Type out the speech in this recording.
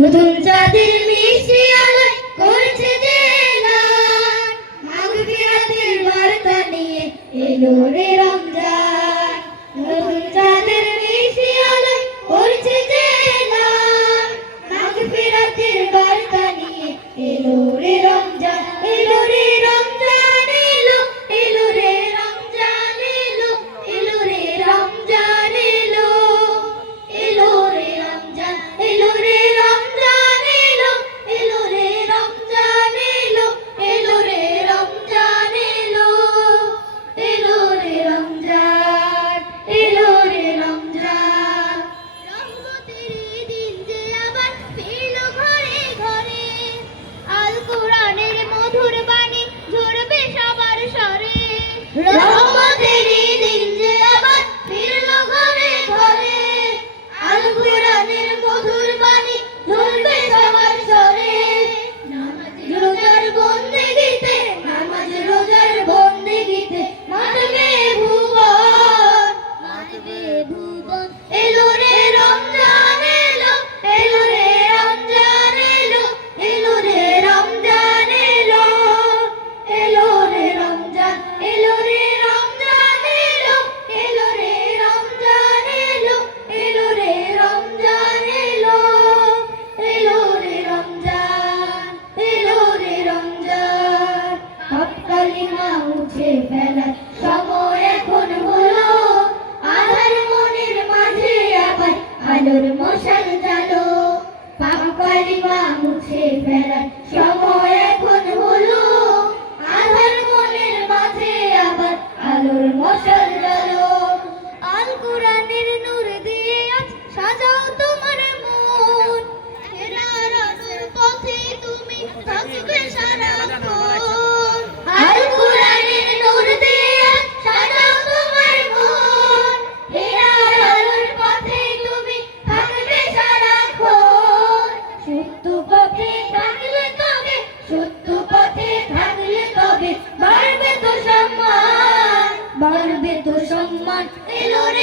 নতুন চাঁদের মিষ্টি আলোয় করছে যে গান, মাগফিরাতের বার্তা নিয়ে এলো রে রমজান। নতুন চাঁদের মিষ্টি আলোয় করছে যে গান, মাগফিরাতের বার্তা নিয়ে এলো রে রমজান। এলো রে রমজান, এলো এলো রে রমজান, এলো এলো রে রমজান, এলো এলো রে রমজান, এলো রে রমজান, এলো এলো রে রমজান, এলো এলো রে রমজান, এলো এলো রে রমজান, এলো রে রমজান। রহমতের এই দিন যে আবার ফিরলো ঘরে ঘরে, আল কোরআনের মধুর বাণী ঝরবে সবার স্বরে। রহমতের এই দিন যে আবার ফিরলো ঘরে ঘরে, আল কোরআনের মধুর বাণী ঝরবে সবার স্বরে। নামাজ রোজার বন্দেগীতে, নামাজ রোজার বন্দেগীতে মাতবে ভুবন, মাতবে ভুবন। এলো রে রমজান, এলো এলো রে রমজান, এলো এলো রে রমজান, এলো এলো রে রমজান, এলো রে রমজান, এলো এলো রে রমজান, এলো এলো রে রমজান, এলো এলো রে রমজান, এলো রে রমজান। পাপ কালিমা মুছে ফেলার সময় এখন হলো, আধার মনের মাঝে আবার আলোর মশাল জ্বালো। পাপ কালিমা মুছে ফেলার সময় এখন হলো, আধার মনের মাঝে আবার আলোর মশাল জ্বালো। আল কোরআনের নূর দিয়ে আজ সাজাও তোমার মন, ফেরার আলোর পথে তুমি থাকবে সারাক্ষণ। আল কোরআনের নূর দিয়ে আজ সাজাও তোমার মন, ফেরার আলোর পথে তুমি থাকবে সারাক্ষণ। সত্য পথে থাকলে তবে, সত্য পথে থাকলে তবে বাড়বে তো সম্মান, বাড়বে তো সম্মান। এলো রে